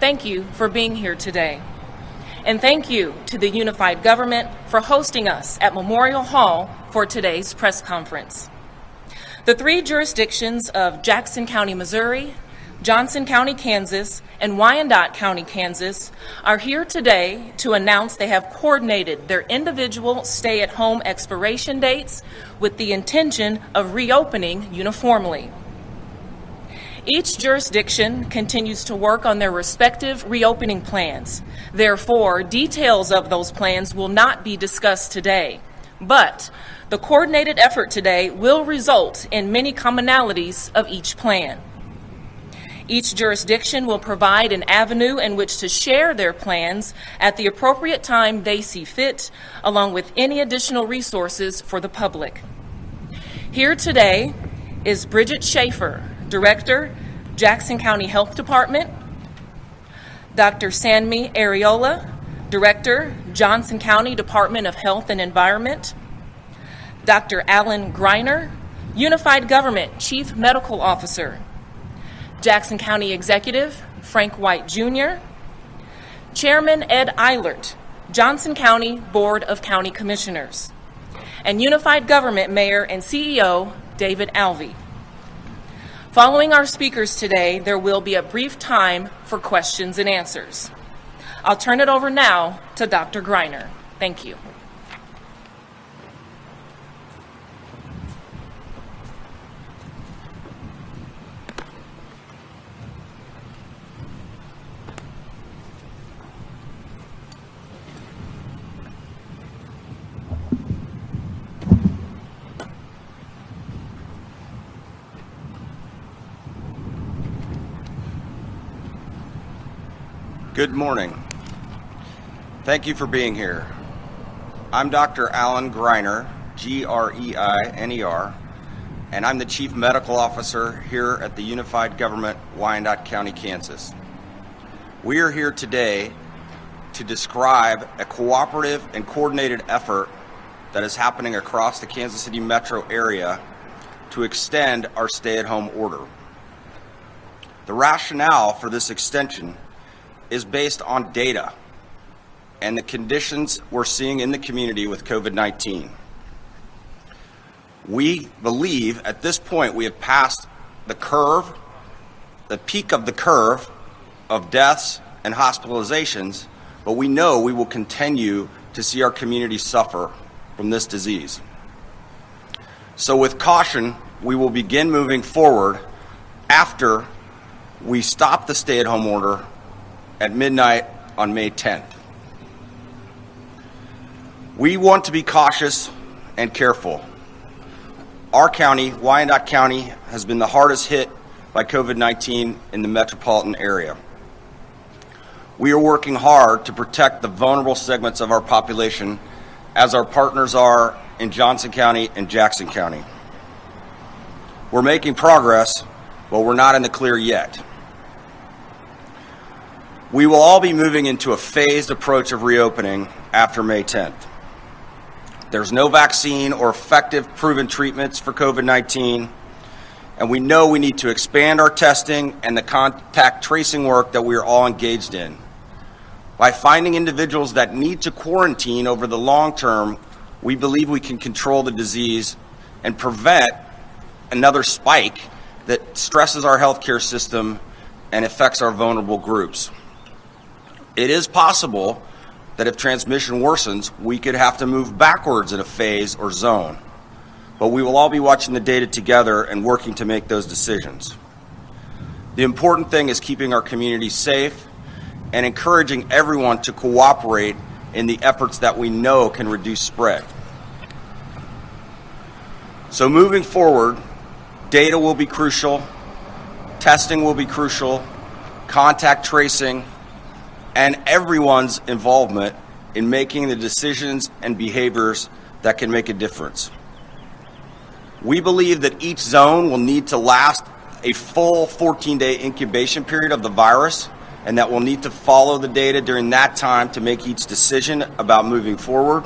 thank you for being here today. And thank you to the Unified Government for hosting us at Memorial Hall for today's press conference. The three jurisdictions of Jackson County, Missouri, Johnson County, Kansas, and Wyandotte County, Kansas are here today to announce they have coordinated their individual stay-at-home expiration dates with the intention of reopening uniformly. Each jurisdiction continues to work on their respective reopening plans. Therefore, details of those plans will not be discussed today. But the coordinated effort today will result in many commonalities of each plan. Each jurisdiction will provide an avenue in which to share their plans at the appropriate time they see fit, along with any additional resources for the public. Here today is Bridget Schaefer, Director, Jackson County Health Department, Dr. Sanmi Areola, Director, Johnson County Department of Health and Environment, Dr. Alan Greiner, Unified Government Chief Medical Officer, Jackson County Executive Frank White Jr., Chairman Ed Eilert, Johnson County Board of County Commissioners, and Unified Government Mayor and CEO David Alvey. Following our speakers today, there will be a brief time for questions and answers. I'll turn it over now to Dr. Greiner. Thank you. Good morning. Thank you for being here. I'm Dr. Alan Greiner, Greiner, and I'm the Chief Medical Officer here at the Unified Government, Wyandotte County, Kansas. We are here today to describe a cooperative and coordinated effort that is happening across the Kansas City metro area to extend our stay-at-home order. The rationale for this extension is based on data and the conditions we're seeing in the community with COVID-19. We believe at this point we have passed the curve, the peak of the curve of deaths and hospitalizations, but we know we will continue to see our community suffer from this disease. So with caution, we will begin moving forward after we stop the stay-at-home order at midnight on May 10th. We want to be cautious and careful. Our county, Wyandotte County, has been the hardest hit by COVID-19 in the metropolitan area. We are working hard to protect the vulnerable segments of our population as our partners are in Johnson County and Jackson County. We're making progress, but we're not in the clear yet. We will all be moving into a phased approach of reopening after May 10th. There's no vaccine or effective proven treatments for COVID-19, and we know we need to expand our testing and the contact tracing work that we are all engaged in. By finding individuals that need to quarantine over the long term, we believe we can control the disease and prevent another spike that stresses our healthcare system and affects our vulnerable groups. It is possible that if transmission worsens, we could have to move backwards in a phase or zone. But we will all be watching the data together and working to make those decisions. The important thing is keeping our community safe and encouraging everyone to cooperate in the efforts that we know can reduce spread. So moving forward, data will be crucial, testing will be crucial, contact tracing, and everyone's involvement in making the decisions and behaviors that can make a difference. We believe that each zone will need to last a full 14-day incubation period of the virus, and that we'll need to follow the data during that time to make each decision about moving forward.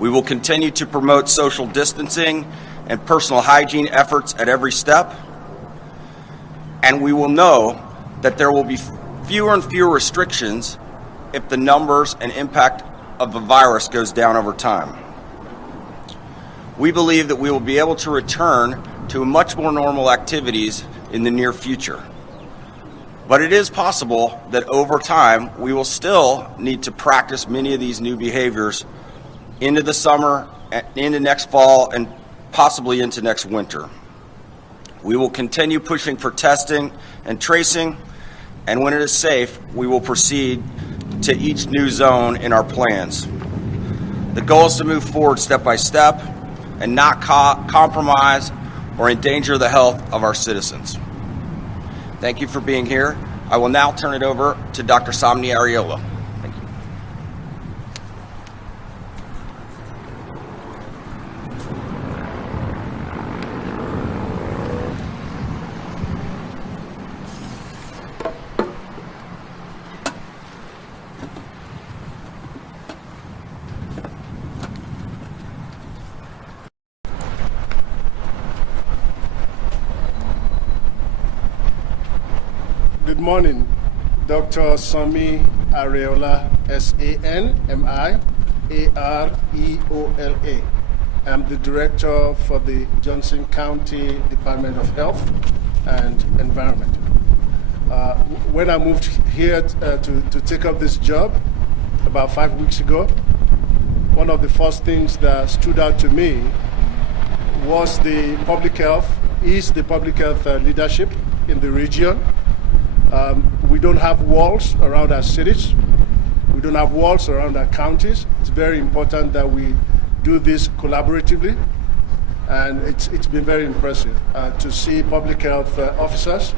We will continue to promote social distancing and personal hygiene efforts at every step, and we will know that there will be fewer and fewer restrictions if the numbers and impact of the virus goes down over time. We believe that we will be able to return to much more normal activities in the near future. But it is possible that over time we will still need to practice many of these new behaviors into the summer, into next fall, and possibly into next winter. We will continue pushing for testing and tracing, and when it is safe, we will proceed to each new zone in our plans. The goal is to move forward step by step and not compromise or endanger the health of our citizens. Thank you for being here. I will now turn it over to Dr. Somni Ariola. Thank you. Good morning, Dr. Somni Ariola, S-A-N-M-I-A-R-E-O-L-A. I'm the director for the Johnson County Department of Health and Environment. When I moved here to take up this job about 5 weeks ago, one of the first things that stood out to me was the public health leadership in the region. We don't have walls around our cities. We don't have walls around our counties. It's very important that we do this collaboratively, and it's been very impressive to see public health officers,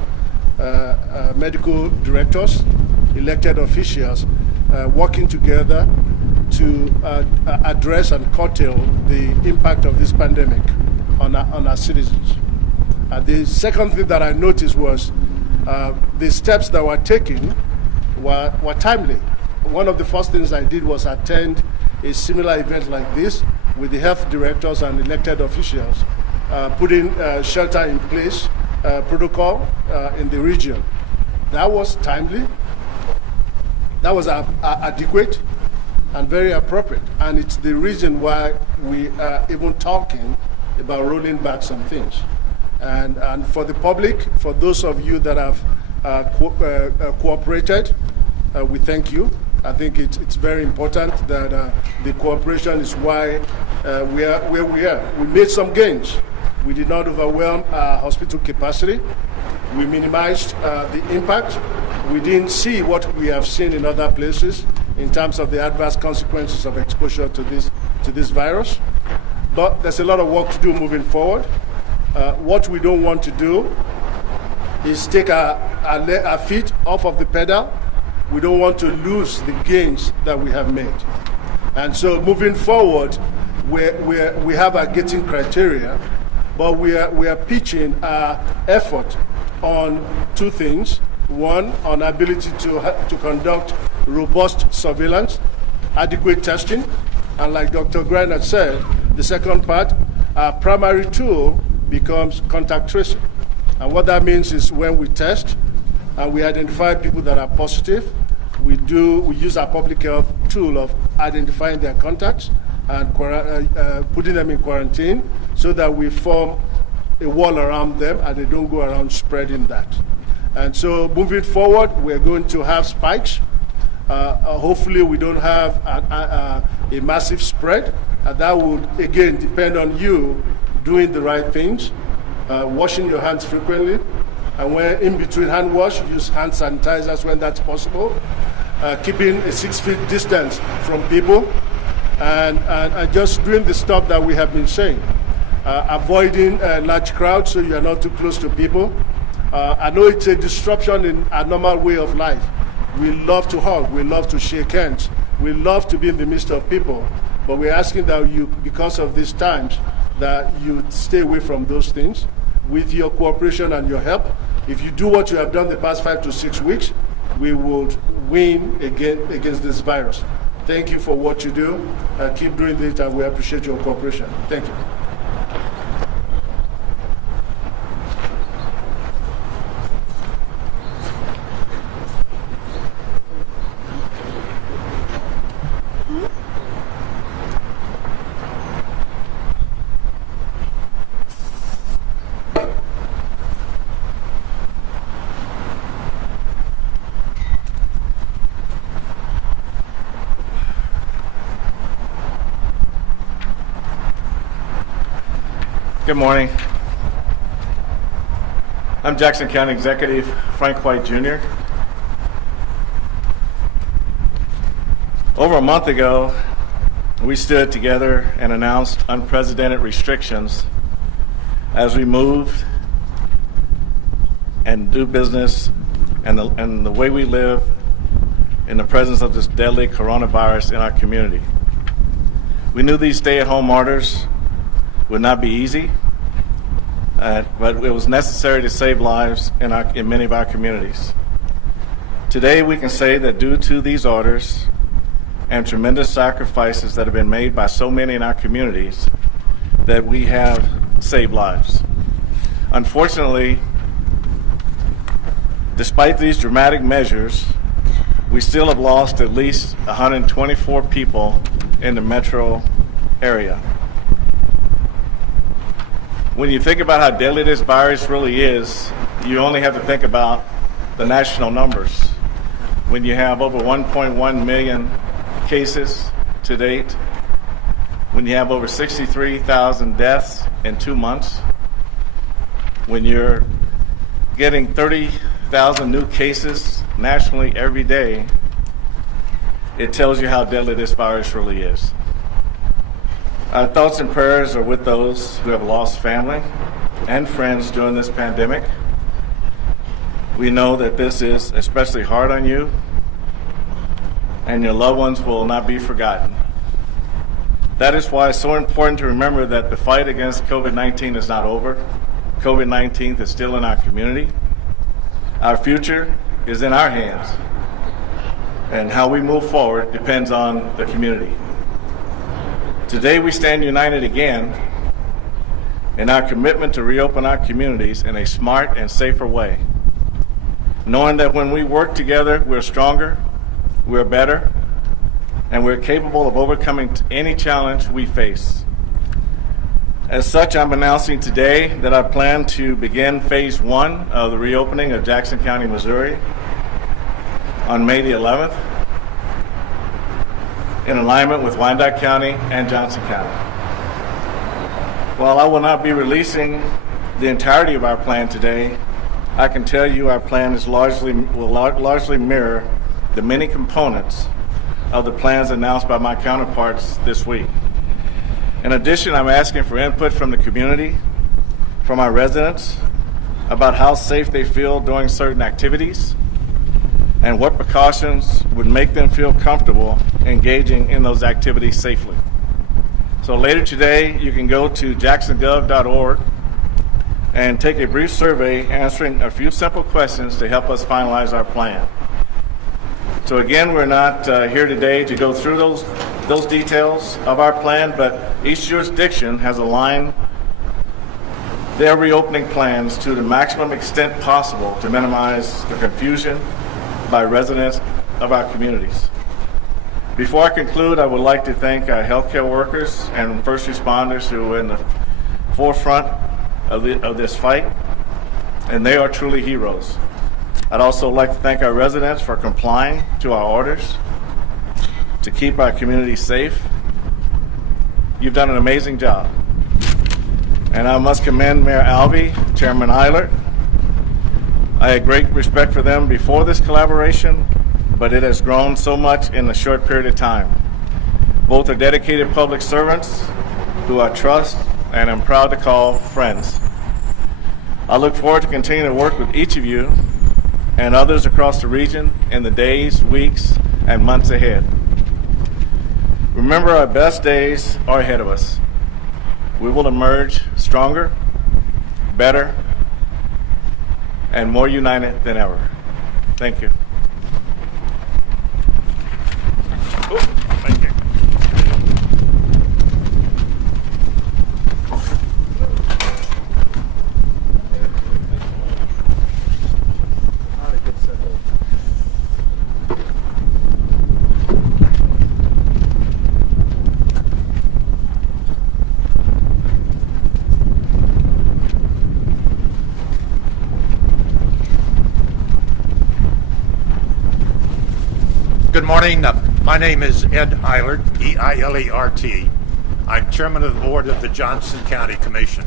medical directors, elected officials working together to address and curtail the impact of this pandemic on our citizens. The second thing that I noticed was the steps that were taken were timely. One of the first things I did was attend a similar event like this with the health directors and elected officials, putting shelter in place protocol in the region. That was timely, that was adequate and very appropriate, and it's the reason why we are even talking about rolling back some things. And for the public, for those of you that have cooperated, we thank you. I think it's very important that the cooperation is why we are where we are. We made some gains. We did not overwhelm our hospital capacity. We minimized the impact. We didn't see what we have seen in other places in terms of the adverse consequences of exposure to this virus. But there's a lot of work to do moving forward. What we don't want to do is take our feet off of the pedal. We don't want to lose the gains that we have made. And so moving forward, we have our gating criteria, but we are pitching our effort on two things. One, on ability to conduct robust surveillance, adequate testing, and like Dr. Greiner said, the second part, our primary tool becomes contact tracing. And what that means is when we test and we identify people that are positive, we use our public health tool of identifying their contacts and putting them in quarantine so that we form a wall around them and they don't go around spreading that. And so moving forward, we're going to have spikes. Hopefully we don't have a massive spread. And that would, again, depend on you doing the right things, washing your hands frequently, and when in between hand wash, use hand sanitizers when that's possible, keeping a 6 feet distance from people, and just doing the stuff that we have been saying. Avoiding large crowds so you are not too close to people. I know it's a disruption in our normal way of life. We love to hug, we love to shake hands, we love to be in the midst of people, but we're asking that you, because of these times, that you stay away from those things. With your cooperation and your help, if you do what you have done the past 5 to 6 weeks, we will win against this virus. Thank you for what you do. Keep doing this, and we appreciate your cooperation. Thank you. Good morning. I'm Jackson County Executive Frank White Jr. Over a month ago, we stood together and announced unprecedented restrictions as we moved and do business and the way we live in the presence of this deadly coronavirus in our community. We knew these stay-at-home orders would not be easy, but it was necessary to save lives in many of our communities. Today, we can say that due to these orders and tremendous sacrifices that have been made by so many in our communities, that we have saved lives. Unfortunately, despite these dramatic measures, we still have lost at least 124 people in the metro area. When you think about how deadly this virus really is, you only have to think about the national numbers. When you have over 1.1 million cases to date, when you have over 63,000 deaths in 2 months, when you're getting 30,000 new cases nationally every day, it tells you how deadly this virus really is. Our thoughts and prayers are with those who have lost family and friends during this pandemic. We know that this is especially hard on you, and your loved ones will not be forgotten. That is why it's so important to remember that the fight against COVID-19 is not over. COVID-19 is still in our community. Our future is in our hands, and how we move forward depends on the community. Today we stand united again in our commitment to reopen our communities in a smart and safer way, knowing that when we work together, we're stronger, we're better, and we're capable of overcoming any challenge we face. As such, I'm announcing today that I plan to begin phase 1 of the reopening of Jackson County, Missouri on May the 11th in alignment with Wyandotte County and Johnson County. While I will not be releasing the entirety of our plan today, I can tell you our plan will largely mirror the many components of the plans announced by my counterparts this week. In addition, I'm asking for input from the community, from our residents, about how safe they feel during certain activities and what precautions would make them feel comfortable engaging in those activities safely. So later today, you can go to jacksongov.org and take a brief survey answering a few simple questions to help us finalize our plan. So again, we're not here today to go through those details of our plan, but each jurisdiction has aligned their reopening plans to the maximum extent possible to minimize the confusion by residents of our communities. Before I conclude, I would like to thank our healthcare workers and first responders who are in the forefront of this fight, and they are truly heroes. I'd also like to thank our residents for complying to our orders to keep our community safe. You've done an amazing job. And I must commend Mayor Alvey, Chairman Eilert. I had great respect for them before this collaboration, but it has grown so much in a short period of time. Both are dedicated public servants who I trust and am proud to call friends. I look forward to continuing to work with each of you and others across the region in the days, weeks, and months ahead. Remember, our best days are ahead of us. We will emerge stronger, better, and more united than ever. Thank you. Thank you. Good morning. My name is Ed Eilert, E-I-L-E-R-T. I'm chairman of the board of the Johnson County Commission.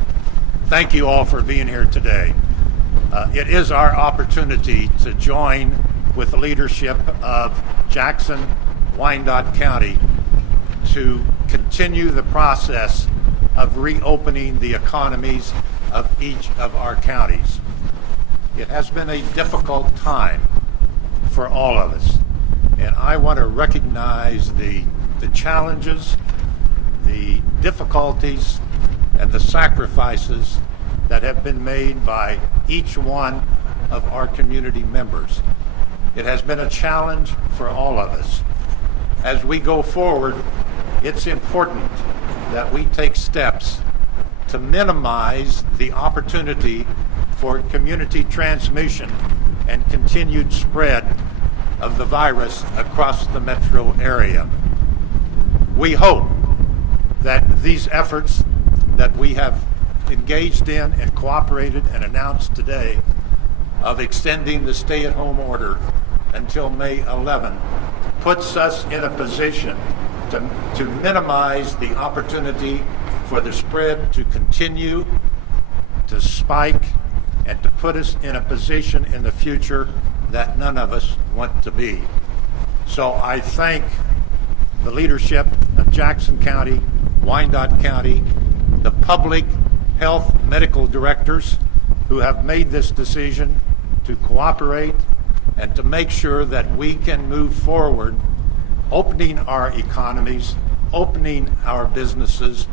thank you all for being here today. It is our opportunity to join with the leadership of Jackson, Wyandotte County to continue the process of reopening the economies of each of our counties. It has been a difficult time for all of us, and I want to recognize the challenges, the difficulties, and the sacrifices that have been made by each one of our community members. It has been a challenge for all of us. As we go forward, it's important that we take steps to minimize the opportunity for community transmission and continued spread of the virus across the metro area. We hope that these efforts that we have engaged in and cooperated and announced today of extending the stay-at-home order until May 11 puts us in a position to minimize the opportunity for the spread to continue to spike and to put us in a position in the future that none of us want to be. So I thank the leadership of Jackson County, Wyandotte County, the public health medical directors who have made this decision to cooperate and to make sure that we can move forward, opening our economies, opening our businesses,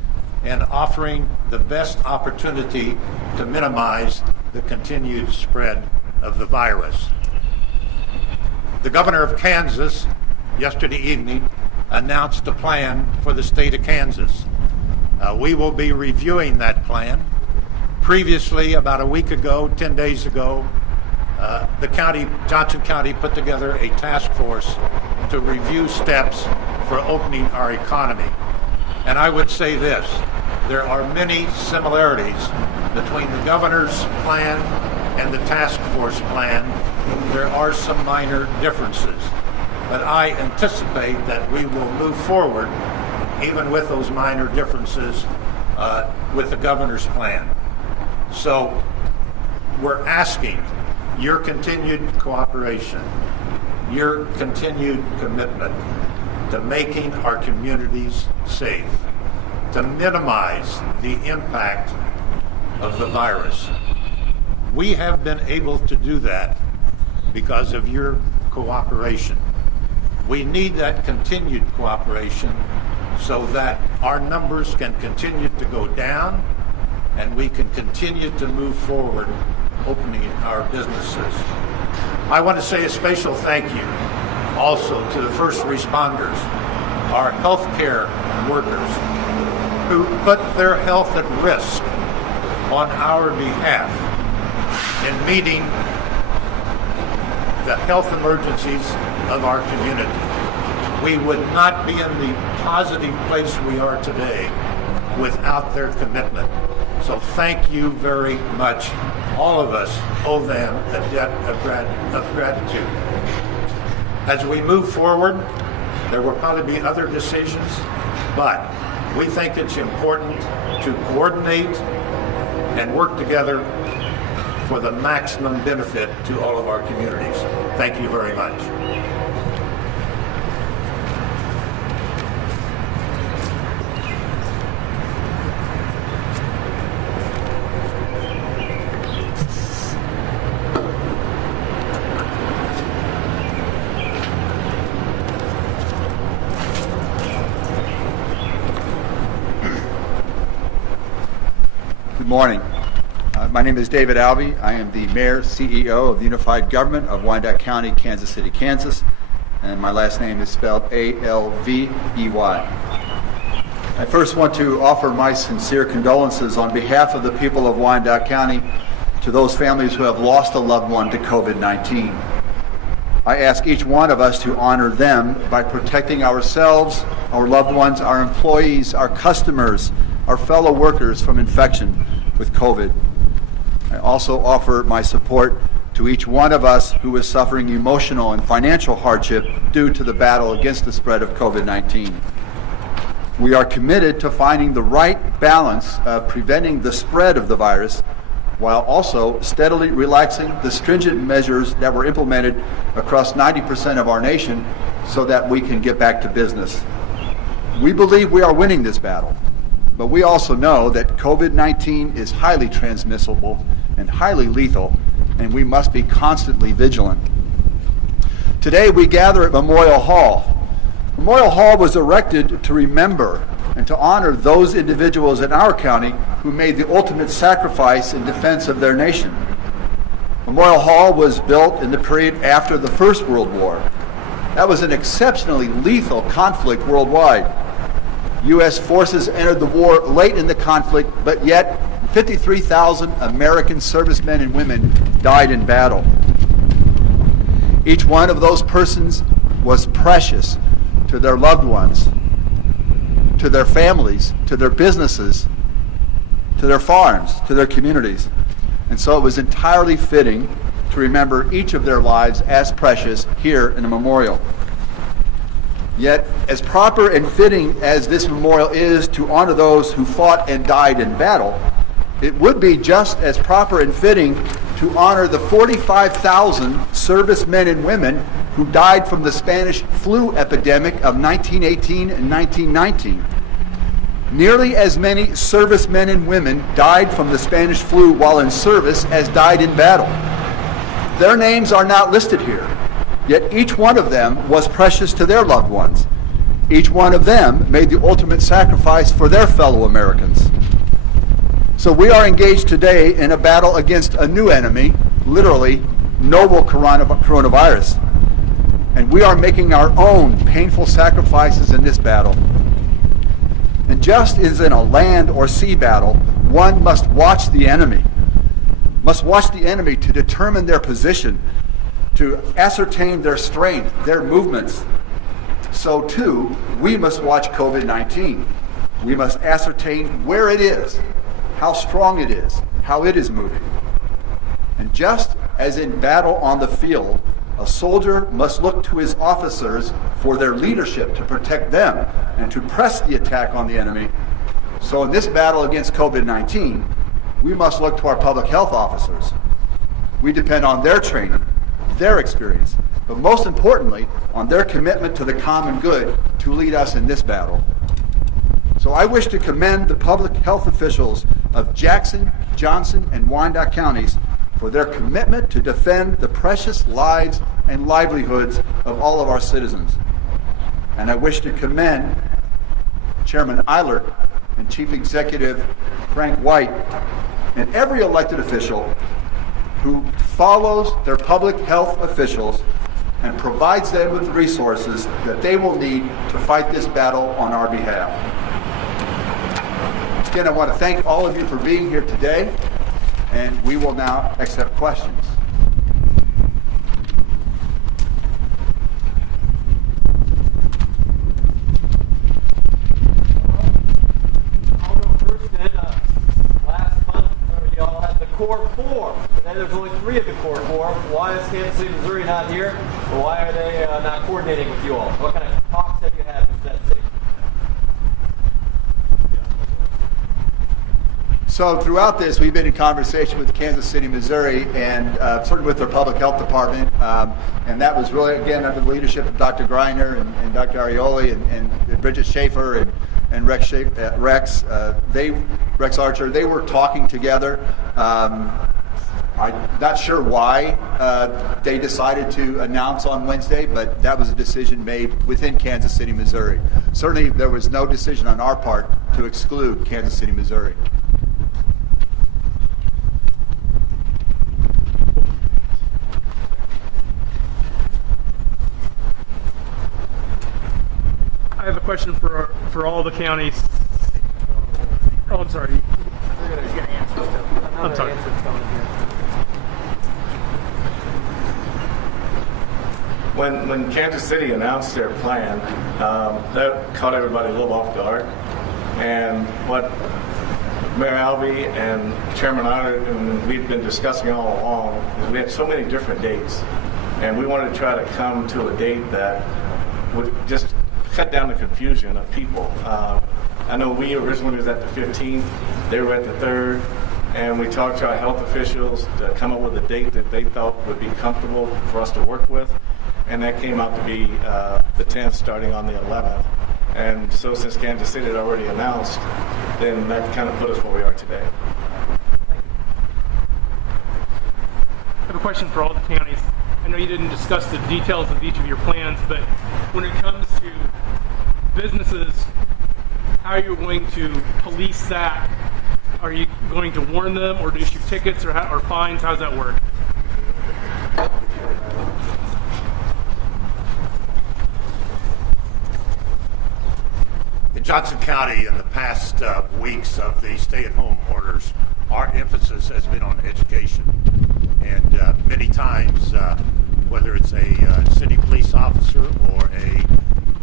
and offering the best opportunity to minimize the continued spread of the virus. The governor of Kansas yesterday evening announced a plan for the state of Kansas. We will be reviewing that plan. Previously, about a week ago, 10 days ago, Johnson County put together a task force to review steps for opening our economy. And I would say this, there are many similarities between the governor's plan and the task force plan. There are some minor differences, but I anticipate that we will move forward even with those minor differences with the governor's plan. So we're asking your continued cooperation, your continued commitment to making our communities safe, to minimize the impact of the virus. We have been able to do that because of your cooperation. We need that continued cooperation so that our numbers can continue to go down and we can continue to move forward opening our businesses. I want to say a special thank you also to the first responders, our healthcare workers who put their health at risk on our behalf in meeting the health emergencies of our community. We would not be in the positive place we are today without their commitment. So thank you very much. All of us owe them a debt of gratitude. As we move forward, there will probably be other decisions, but we think it's important to coordinate and work together for the maximum benefit to all of our communities. Thank you very much. Good morning. My name is David Albee. I am the Mayor, CEO of the Unified Government of Wyandotte County, Kansas City, Kansas, and my last name is spelled Alvey. I first want to offer my sincere condolences on behalf of the people of Wyandotte County to those families who have lost a loved one to COVID-19. I ask each one of us to honor them by protecting ourselves, our loved ones, our employees, our customers, our fellow workers from infection with COVID. I also offer my support to each one of us who is suffering emotional and financial hardship due to the battle against the spread of COVID-19. We are committed to finding the right balance of preventing the spread of the virus while also steadily relaxing the stringent measures that were implemented across 90% of our nation so that we can get back to business. We believe we are winning this battle, but we also know that COVID-19 is highly transmissible and highly lethal, and we must be constantly vigilant. Today we gather at Memorial Hall. Memorial Hall was erected to remember and to honor those individuals in our county who made the ultimate sacrifice in defense of their nation. Memorial Hall was built in the period after the First World War. That was an exceptionally lethal conflict worldwide. U.S. forces entered the war late in the conflict, but yet 53,000 American servicemen and women died in battle. Each one of those persons was precious to their loved ones, to their families, to their businesses, to their farms, to their communities. And so it was entirely fitting to remember each of their lives as precious here in a memorial. Yet, as proper and fitting as this memorial is to honor those who fought and died in battle, it would be just as proper and fitting to honor the 45,000 servicemen and women who died from the Spanish flu epidemic of 1918 and 1919. Nearly as many servicemen and women died from the Spanish flu while in service as died in battle. Their names are not listed here, yet each one of them was precious to their loved ones. Each one of them made the ultimate sacrifice for their fellow Americans. So we are engaged today in a battle against a new enemy, literally novel coronavirus. And we are making our own painful sacrifices in this battle. And just as in a land or sea battle, one must watch the enemy. Must watch the enemy to determine their position, to ascertain their strength, their movements. So too, we must watch COVID-19. We must ascertain where it is, how strong it is, how it is moving. And just as in battle on the field, a soldier must look to his officers for their leadership to protect them and to press the attack on the enemy. So in this battle against COVID-19, we must look to our public health officers. We depend on their training, their experience, but most importantly, on their commitment to the common good to lead us in this battle. So I wish to commend the public health officials of Jackson, Johnson, and Wyandotte counties for their commitment to defend the precious lives and livelihoods of all of our citizens. And I wish to commend Chairman Eilert and Chief Executive Frank White and every elected official who follows their public health officials and provides them with the resources that they will need to fight this battle on our behalf. Again, I want to thank all of you for being here today, and we will now accept questions. I'll go first then. Last month, you all had the Core 4. Today there's only 3 of the Core 4. Why is Kansas City, Missouri not here? Or why are they not coordinating with you all? What kind of talks have you had with that city? So throughout this, we've been in conversation with Kansas City, Missouri, and certainly with their public health department. And that was really, again, under the leadership of Dr. Greiner and Dr. Arioli and Bridget Schaefer and Rex Archer. They were talking together. I'm not sure why they decided to announce on Wednesday, but that was a decision made within Kansas City, Missouri. Certainly, there was no decision on our part to exclude Kansas City, Missouri. I have a question for all the counties. Oh, I'm sorry. I'm sorry. When Kansas City announced their plan, that caught everybody a little off guard. And what Mayor Albee and Chairman Eilert and we've been discussing all along is we had so many different dates. And we wanted to try to come to a date that would just cut down the confusion of people. I know we originally was at the 15th, they were at the 3rd, and we talked to our health officials to come up with a date that they thought would be comfortable for us to work with, and that came out to be the 10th starting on the 11th. And so since Kansas City had already announced, then that kind of put us where we are today. I have a question for all the counties. I know you didn't discuss the details of each of your plans, but when it comes to businesses, how are you going to police that? Are you going to warn them or to issue tickets or fines? How does that work? In Johnson County, in the past weeks of the stay-at-home orders, our emphasis has been on education. And many times, whether it's a city police officer or a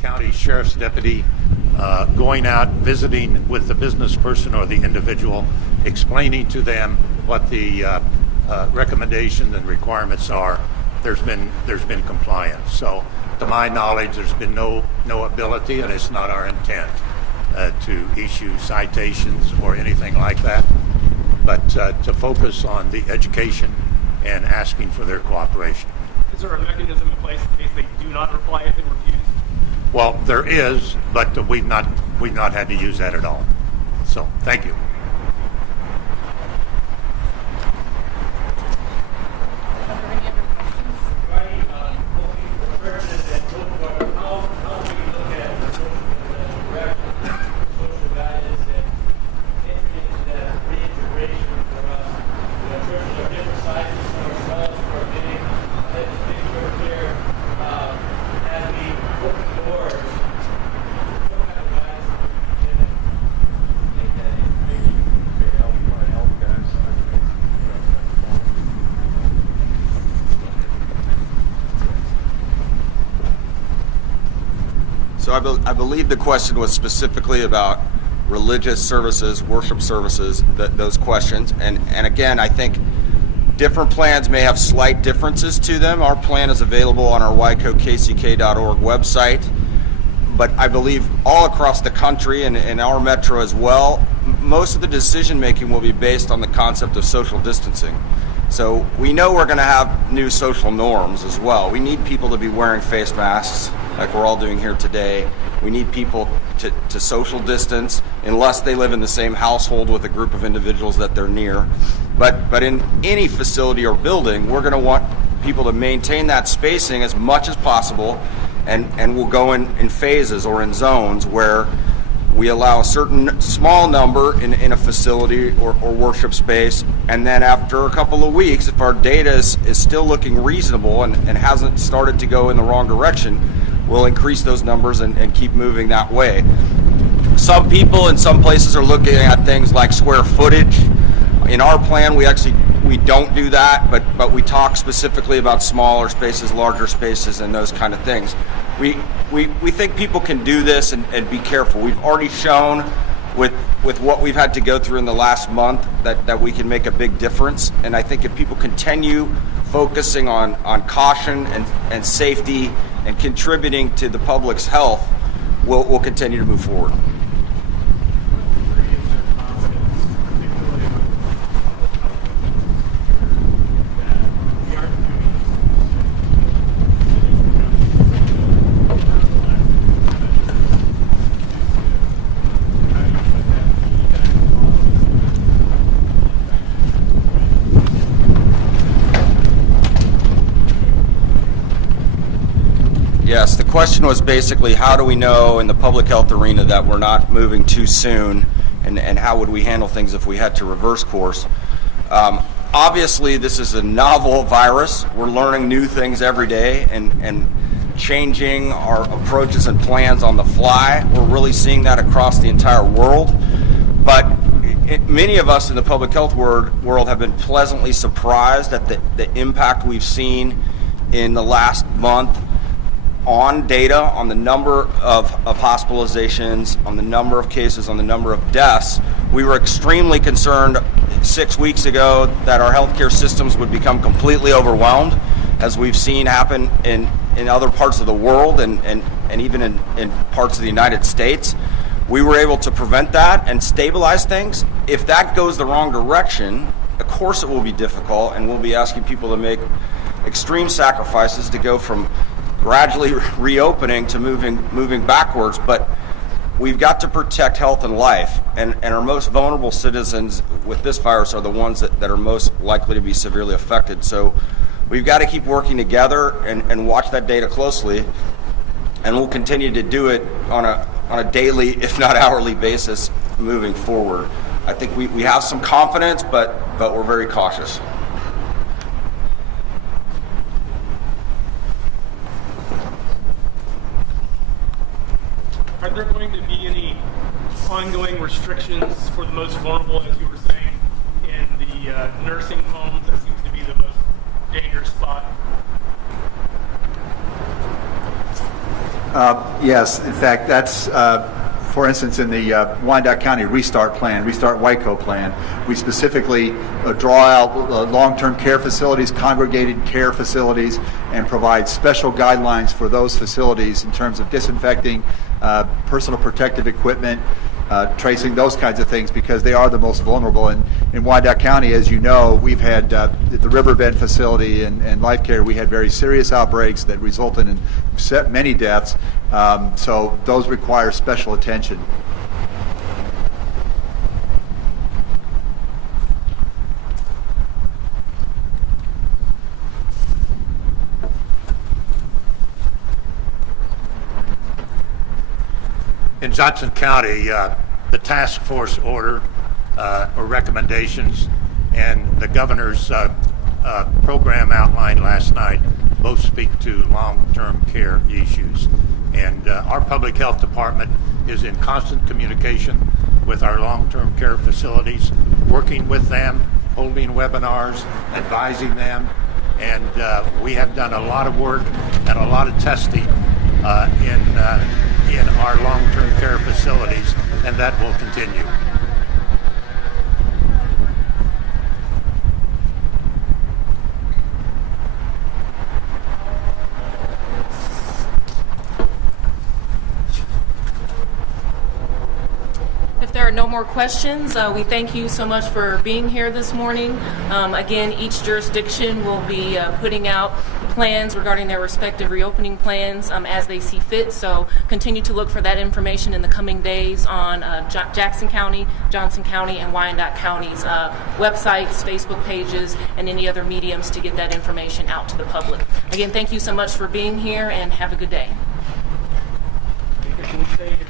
county sheriff's deputy going out, visiting with the business person or the individual, explaining to them what the recommendations and requirements are, there's been compliance. So, to my knowledge, there's been no ability, and it's not our intent to issue citations or anything like that, but to focus on the education and asking for their cooperation. Is there a mechanism in place in case they do not reply if they refuse? Well, there is, but we've not had to use that at all. So, thank you. So I believe the question was specifically about religious services, worship services, those questions. And again, I think different plans may have slight differences to them. Our plan is available on our wicokck.org website. But I believe all across the country and in our metro as well, most of the decision making will be based on the concept of social distancing. So we know we're going to have new social norms as well. We need people to be wearing face masks like we're all doing here today. We need people to social distance unless they live in the same household with a group of individuals that they're near. But in any facility or building, we're going to want people to maintain that spacing as much as possible, and we'll go in phases or in zones where we allow a certain small number in a facility or worship space, and then after a couple of weeks, if our data is still looking reasonable and hasn't started to go in the wrong direction, we'll increase those numbers and keep moving that way. Some people in some places are looking at things like square footage. In our plan, we don't do that, but we talk specifically about smaller spaces, larger spaces, and those kind of things. We think people can do this and be careful. We've already shown with what we've had to go through in the last month that we can make a big difference. And I think if people continue focusing on caution and safety and contributing to the public's health, we'll continue to move forward. Yes, the question was basically how do we know in the public health arena that we're not moving too soon, and how would we handle things if we had to reverse course? Obviously, this is a novel virus. We're learning new things every day and changing our approaches and plans on the fly. We're really seeing that across the entire world. But many of us in the public health world have been pleasantly surprised at the impact we've seen in the last month on data, on the number of hospitalizations, on the number of cases, on the number of deaths. We were extremely concerned 6 weeks ago that our healthcare systems would become completely overwhelmed, as we've seen happen in other parts of the world and even in parts of the United States. We were able to prevent that and stabilize things. If that goes the wrong direction, of course it will be difficult, and we'll be asking people to make extreme sacrifices to go from gradually reopening to moving backwards. But we've got to protect health and life, and our most vulnerable citizens with this virus are the ones that are most likely to be severely affected. So we've got to keep working together and watch that data closely, and we'll continue to do it on a daily, if not hourly basis moving forward. I think we have some confidence, but we're very cautious. Are there going to be any ongoing restrictions for the most vulnerable, as you were saying, in the nursing homes? That seems to be the most dangerous spot. Yes, in fact, that's, for instance, in the Wyandotte County Restart WYCO plan, we specifically draw out long-term care facilities, congregated care facilities, and provide special guidelines for those facilities in terms of disinfecting, personal protective equipment, tracing, those kinds of things, because they are the most vulnerable. And in Wyandotte County, as you know, we've had at the Riverbend facility and Life Care, we had very serious outbreaks that resulted in many deaths. So those require special attention. In Johnson County, the task force order or recommendations and the governor's program outline last night both speak to long-term care issues. And our public health department is in constant communication with our long-term care facilities, working with them, holding webinars, advising them. And we have done a lot of work and a lot of testing in our long-term care facilities, and that will continue. If there are no more questions, we thank you so much for being here this morning. Again, each jurisdiction will be putting out plans regarding their respective reopening plans as they see fit. So continue to look for that information in the coming days on Jackson County, Johnson County, and Wyandotte County's websites, Facebook pages, and any other mediums to get that information out to the public. Again, thank you so much for being here, and have a good day. Can we stay here?